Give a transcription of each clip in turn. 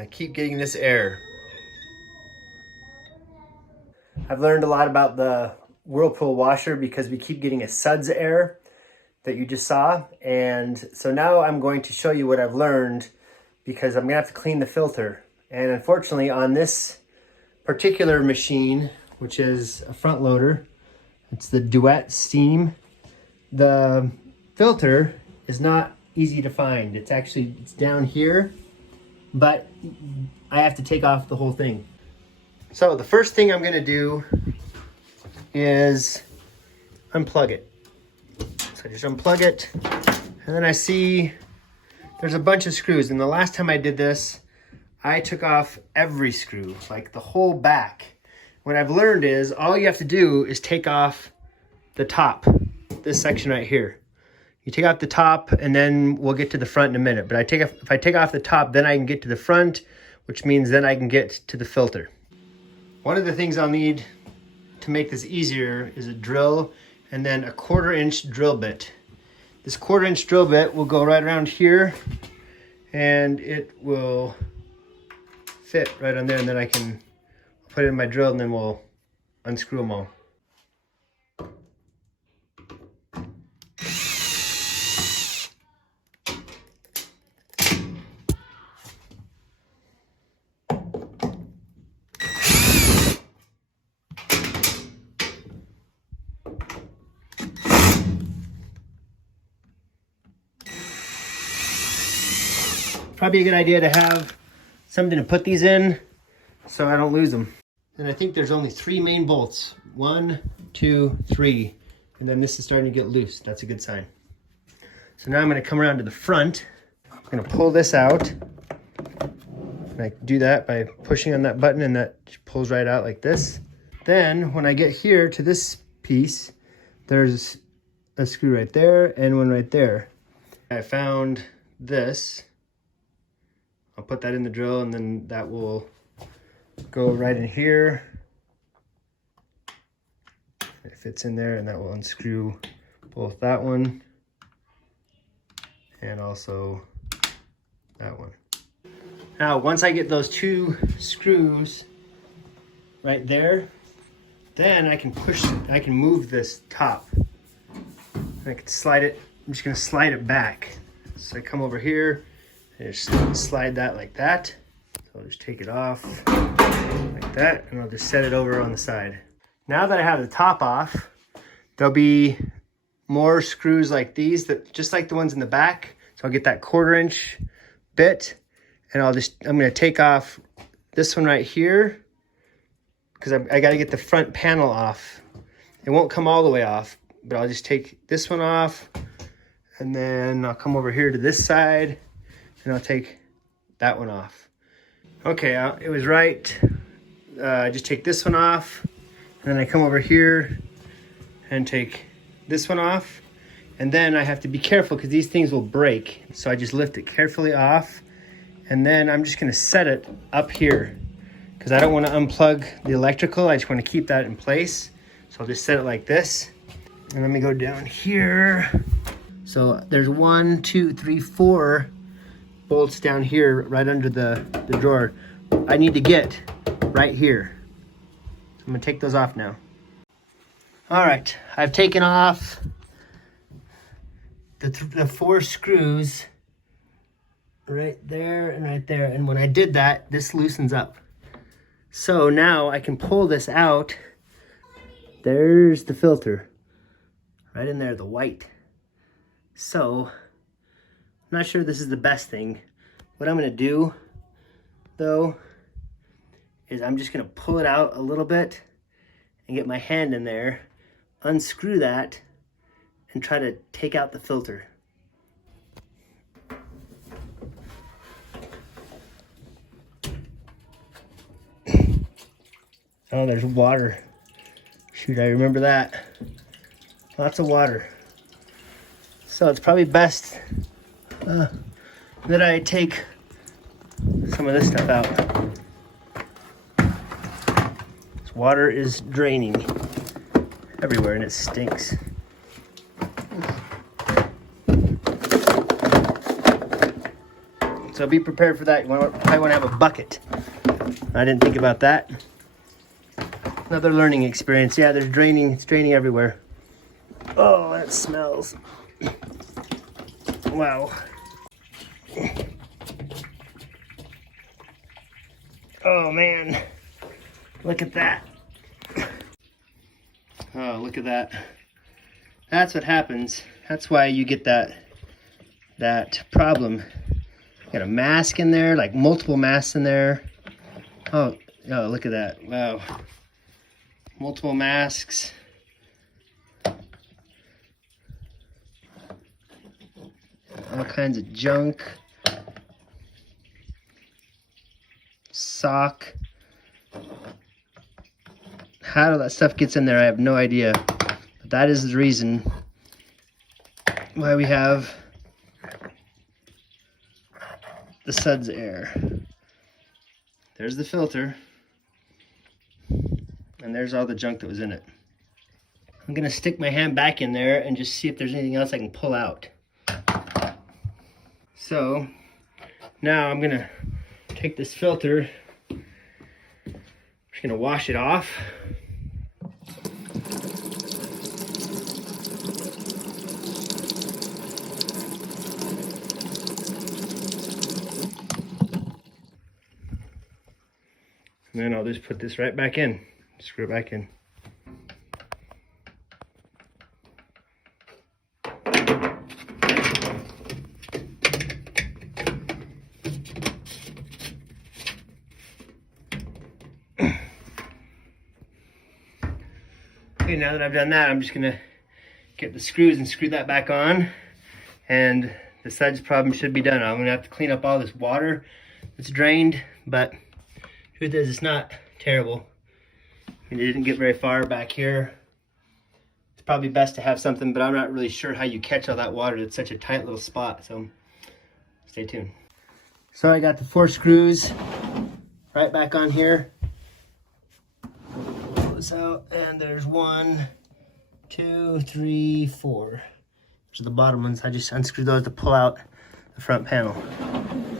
I keep getting this error. I've learned a lot about the Whirlpool washer because we keep getting a suds error that you just saw. And so now I'm going to show you what I've learned because I'm gonna have to clean the filter. And unfortunately on this particular machine, which is a front loader, it's the Duet Steam, the filter is not easy to find. It's down here, but I have to take off the whole thing. So the first thing I'm gonna do is unplug it. So I just unplug it, and then I see there's a bunch of screws. And the last time I did this, I took off every screw, like the whole back. What I've learned is all you have to do is take off the top, this section right here. You take off the top, and then we'll get to the front in a minute. But if I take off the top, then I can get to the front, which means then I can get to the filter. One of the things I'll need to make this easier is a drill and then a 1/4 inch drill bit. This 1/4 inch drill bit will go right around here, and it will fit right on there, and then I can put it in my drill, and then we'll unscrew them all. Probably a good idea to have something to put these in so I don't lose them. And I think there's only 3 main bolts. 1, 2, 3. And then this is starting to get loose. That's a good sign. So now I'm going to come around to the front. I'm going to pull this out. And I do that by pushing on that button, and that pulls right out like this. Then when I get here to this piece, there's a screw right there and one right there. I found this. I'll put that in the drill, and then that will go right in here. It fits in there, and that will unscrew both that one and also that one. Now, once I get those 2 screws right there, then I can move this top. I can slide it. I'm just gonna slide it back. So I come over here, and just slide that like that. So I'll just take it off like that, and I'll just set it over on the side. Now that I have the top off, there'll be more screws like these, that just like the ones in the back. So I'll get that 1/4 inch bit, and I'm gonna take off this one right here, because I gotta get the front panel off. It won't come all the way off, but I'll just take this one off, and then I'll come over here to this side, and I'll take that one off. Okay, it was right. I just take this one off, and then I come over here and take this one off. And then I have to be careful because these things will break. So I just lift it carefully off, and then I'm just gonna set it up here because I don't wanna unplug the electrical. I just wanna keep that in place. So I'll just set it like this. And let me go down here. So there's 1, 2, 3, 4 bolts down here right under the drawer. I need to get right here. So I'm gonna take those off now. All right, I've taken off the 4 screws right there and right there. And when I did that, this loosens up. So now I can pull this out. There's the filter right in there, the white. So I'm not sure this is the best thing. What I'm gonna do though is I'm just gonna pull it out a little bit and get my hand in there, unscrew that, and try to take out the filter. Oh, there's water. Shoot, I remember that. Lots of water. So it's probably best that I take some of this stuff out. This water is draining everywhere and it stinks. So be prepared for that. You probably want to have a bucket. I didn't think about that. Another learning experience. Yeah, there's draining. It's draining everywhere. Oh, that smells. Wow. Oh man, look at that. Oh, look at that. That's what happens. That's why you get that problem. Got a mask in there, like multiple masks in there. Oh, look at that. Wow. Multiple masks. All kinds of junk. Sock. How that stuff gets in there, I have no idea. But that is the reason why we have the suds air. There's the filter. And there's all the junk that was in it. I'm gonna stick my hand back in there and just see if there's anything else I can pull out. So now I'm gonna take this filter, I'm just gonna wash it off. And then I'll just put this right back in, screw it back in. Okay, now that I've done that, I'm just gonna get the screws and screw that back on, and the suds problem should be done. I'm gonna have to clean up all this water that's drained, but truth is, it's not terrible. It didn't get very far back here. It's probably best to have something, but I'm not really sure how you catch all that water. It's such a tight little spot, so stay tuned. So I got the 4 screws right back on here. Pull this out, and there's 1, 2, 3, 4. Which are the bottom ones. I just unscrewed those to pull out the front panel.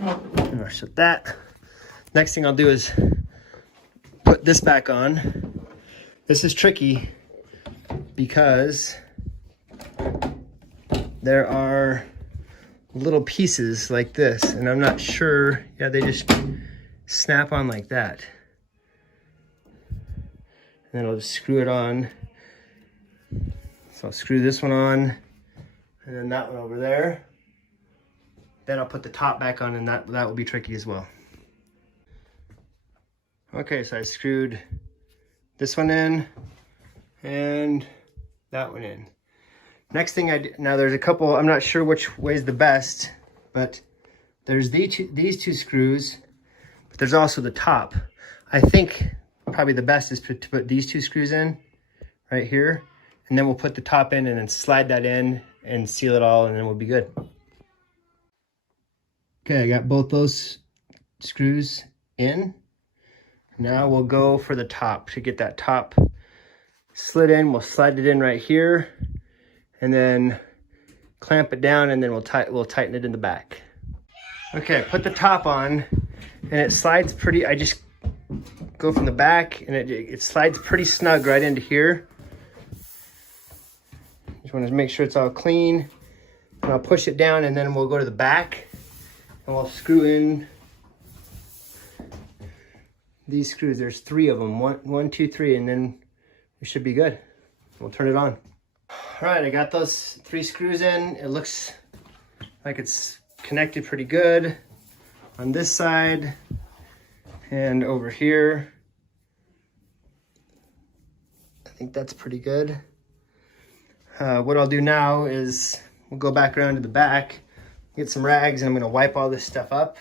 And I'll shut that. Next thing I'll do is put this back on. This is tricky because there are little pieces like this, and I'm not sure. Yeah, they just snap on like that. And then I'll just screw it on. So I'll screw this one on, and then that one over there. Then I'll put the top back on, and that will be tricky as well. Okay, so I screwed this one in and that one in. Next thing now there's a couple, I'm not sure which way is the best, but there's these two screws, but there's also the top. I think probably the best is to put these 2 screws in right here, and then we'll put the top in and then slide that in and seal it all, and then we'll be good. Okay, I got both those screws in. Now we'll go for the top. To get that top slid in, we'll slide it in right here, and then clamp it down, and then we'll tighten it in the back. Okay, put the top on, and it slides pretty. I just go from the back, and it slides pretty snug right into here. Just want to make sure it's all clean. And I'll push it down, and then we'll go to the back, and we'll screw in these screws. There's 3 of them, 1, 2, 3, and then we should be good. We'll turn it on. All right, I got those 3 screws in. It looks like it's connected pretty good on this side and over here. I think that's pretty good. What I'll do now is we'll go back around to the back, get some rags, and I'm gonna wipe all this stuff up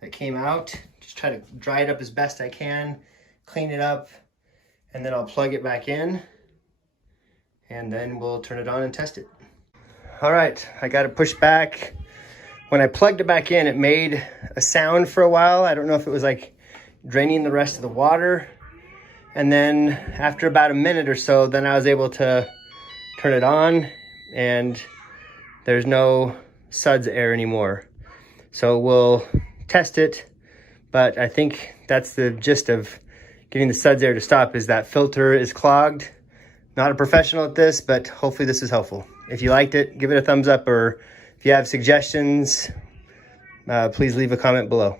that came out. Just try to dry it up as best I can, clean it up, and then I'll plug it back in, and then we'll turn it on and test it. All right, I got it pushed back. When I plugged it back in, it made a sound for a while. I don't know if it was like draining the rest of the water. And then after about a minute or so, then I was able to turn it on, and there's no suds air anymore. So we'll test it, but I think that's the gist of getting the suds air to stop, is that filter is clogged. Not a professional at this, but hopefully this is helpful. If you liked it, give it a thumbs up, or if you have suggestions, please leave a comment below.